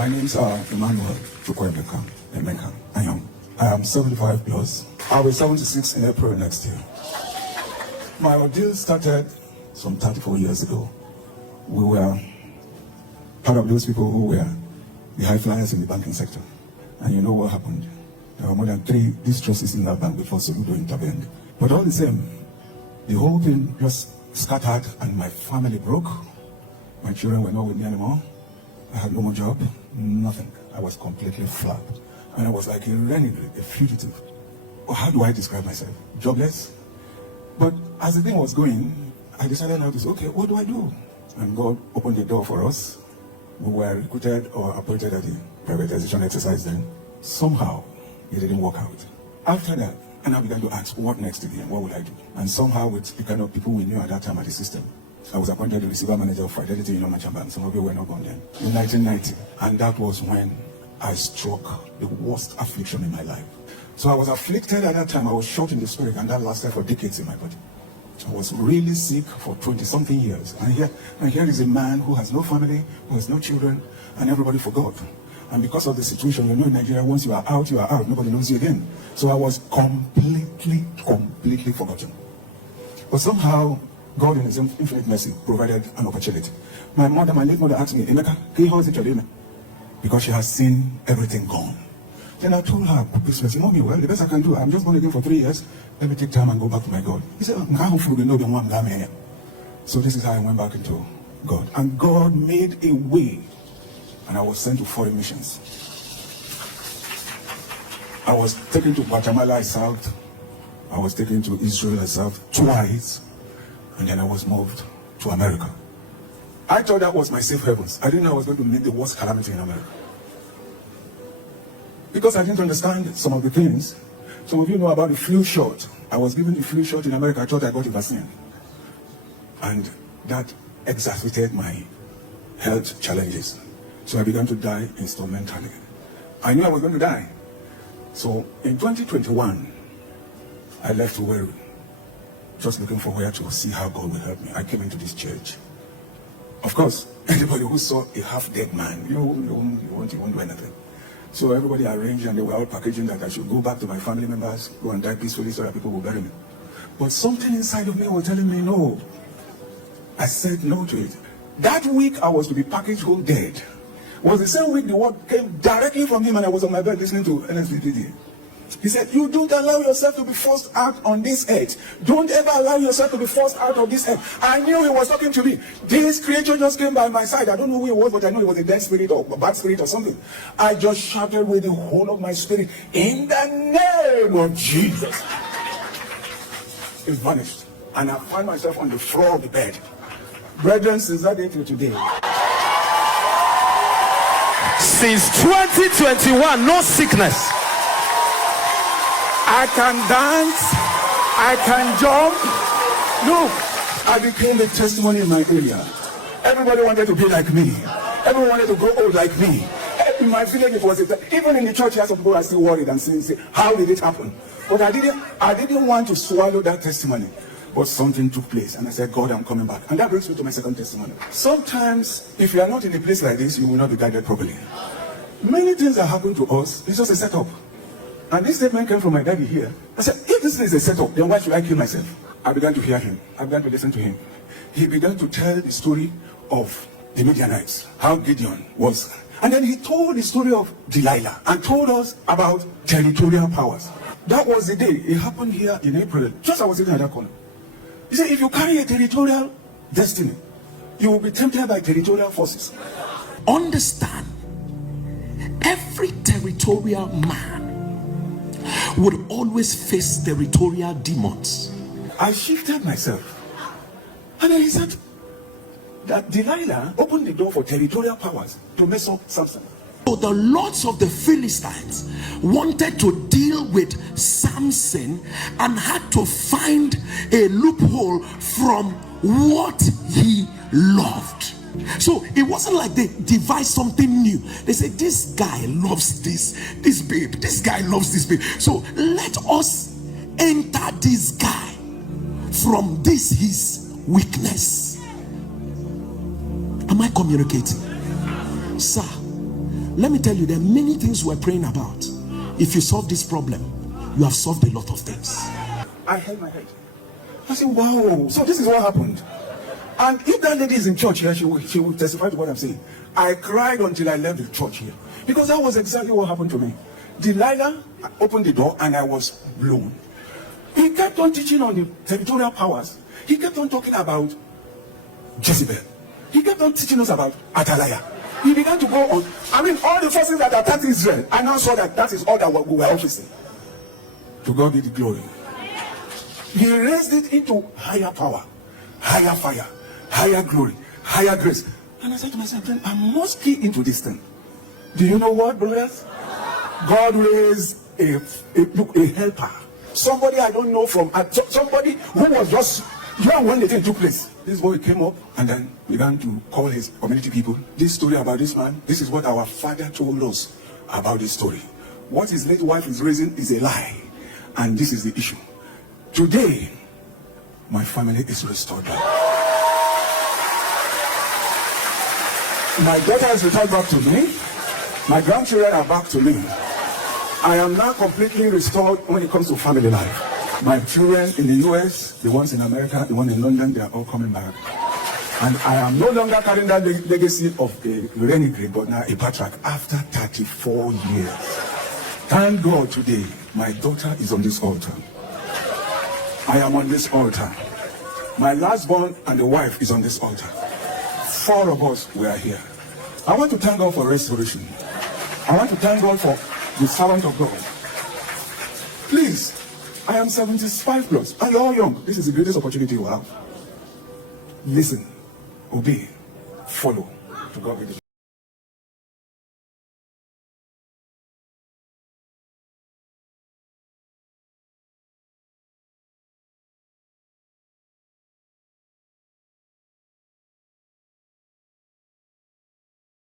My name's Emmanuel Chukwuemeka Emeka Anyong. I am 75 plus. I'll be 76 in April next year. My ordeal started some 34 years ago. We were part of those people who were the high flyers in the banking sector. And you know what happened? There were more than 3 distresses in that bank before Soludo intervened. But all the same, the whole thing just scattered and my family broke. My children were not with me anymore. I had no more job, nothing. I was completely flat. And I was like a renegade, a fugitive. Well, how do I describe myself? Jobless? But as the thing was going, I decided now to say, okay, what do I do? And God opened the door for us. We were recruited or appointed at the privatization exercise then. Somehow, it didn't work out. After that, and I began to ask, what next again? What would I do? And somehow, with the kind of people we knew at that time at the system, I was appointed the receiver manager of Fidelity Union Merchant Bank. Some of you were not born then. In 1990. And that was when I struck the worst affliction in my life. So I was afflicted at that time. I was shot in the spirit, and that lasted for decades in my body. I was really sick for 20-something years. And here is a man who has no family, who has no children, and everybody forgot. And because of the situation, you know, in Nigeria, once you are out, you are out. Nobody knows you again. So I was completely forgotten. But somehow, God in His infinite mercy provided an opportunity. My late mother asked me, Emeka, how is it your day? Because she has seen everything gone. Then I told her, Christmas, Mommy, well, the best I can do, I'm just going again for 3 years. Let me take time and go back to my God. He said, so this is how I went back into God. And God made a way. And I was sent to foreign missions. I was taken to Guatemala, I served. I was taken to Israel, I served twice. And then I was moved to America. I thought that was my safe havens. I didn't know I was going to meet the worst calamity in America. Because I didn't understand some of the things. Some of you know about the flu shot. I was given the flu shot in America. I thought I got a vaccine. And that exacerbated my health challenges. So I began to die instrumentally. I knew I was going to die. So in 2021, I left Owerri, just looking for where to see how God will help me. I came into this church. Of course, anybody who saw a half-dead man, you won't do anything. So everybody arranged, and they were all packaging that I should go back to my family members, go and die peacefully so that people will bury me. But something inside of me was telling me no. I said no to it. That week I was to be packaged home dead. Was the same week the word came directly from him, and I was on my bed listening to NSBPD. He said, you don't allow yourself to be forced out on this earth. Don't ever allow yourself to be forced out of this earth. I knew he was talking to me. This creature just came by my side. I don't know who it was, but I know it was a dead spirit or a bad spirit or something. I just shouted with the whole of my spirit, in the name of Jesus. It vanished. And I found myself on the floor of the bed. Brethren, since that day till today. Since 2021, no sickness. I can dance, I can jump. Look, I became the testimony in my area. Everybody wanted to be like me. Everyone wanted to grow old like me. In my village, it was even in the church, some people are still worried and saying, how did it happen? But I didn't want to swallow that testimony. But something took place, and I said, God, I'm coming back. And that brings me to my second testimony. Sometimes, if you are not in a place like this, you will not be guided properly. Many things that happen to us, it's just a setup. And this statement came from my daddy here. I said, if this is a setup, then why should I kill myself? I began to hear him. I began to listen to him. He began to tell the story of the Midianites, how Gideon was. And then he told the story of Delilah and told us about territorial powers. That was the day. It happened here in April. Just I was sitting at that corner. He said, if you carry a territorial destiny, you will be tempted by territorial forces. Understand, every territorial man would always face territorial demons. I shifted myself. And then he said that Delilah opened the door for territorial powers to mess up Samson. So the lords of the Philistines wanted to deal with Samson and had to find a loophole from what he loved. So it wasn't like they devised something new. They said, this guy loves this babe. This guy loves this babe. So let us enter this guy from this his weakness. Am I communicating? Sir, let me tell you, there are many things we're praying about. If you solve this problem, you have solved a lot of things. I held my head. I said, wow, so this is what happened. And if that lady is in church here, she will testify to what I'm saying. I cried until I left the church here. Because that was exactly what happened to me. Delilah opened the door and I was blown. He kept on teaching on the territorial powers. He kept on talking about Jezebel. He kept on teaching us about Athaliah. He began to go on. I mean, all the forces that attacked Israel, I now saw that that is all that we were officing. To God be the glory. He raised it into higher power, higher fire, higher glory, higher grace. And I said to myself, I must key into this thing. Do you know what, brothers? God raised a helper. Somebody I don't know from, somebody who was just young when the thing took place. This boy came up and then began to call his community people. This story about this man, this is what our father told us about this story. What his late wife is raising is a lie. And this is the issue. Today, my family is restored back. My daughter has returned back to me. My grandchildren are back to me. I am now completely restored when it comes to family life. My children in the US, the ones in America, the ones in London, they are all coming back. And I am no longer carrying that legacy of a renegade, but now a patriarch after 34 years. Thank God today, my daughter is on this altar. I am on this altar. My last born and the wife is on this altar. 4 of us, we are here. I want to thank God for restoration. I want to thank God for the servant of God. Please, I am 75 plus, and you're all young. This is the greatest opportunity you have. Listen, obey, follow. To God be the glory.